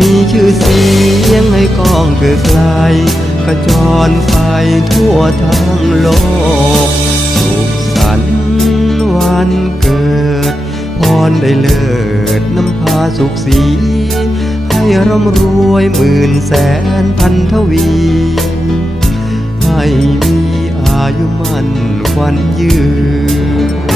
มีชื่อเสียงให้กองเกิดไกลกระจรไปทั่วทั้งโลก สุขสันต์วันเกิด พรได้เลิศน้ำพาสุขสี ให้ร่ำรวยหมื่นแสนพันทวี ให้มีอายุมั่นควันยืน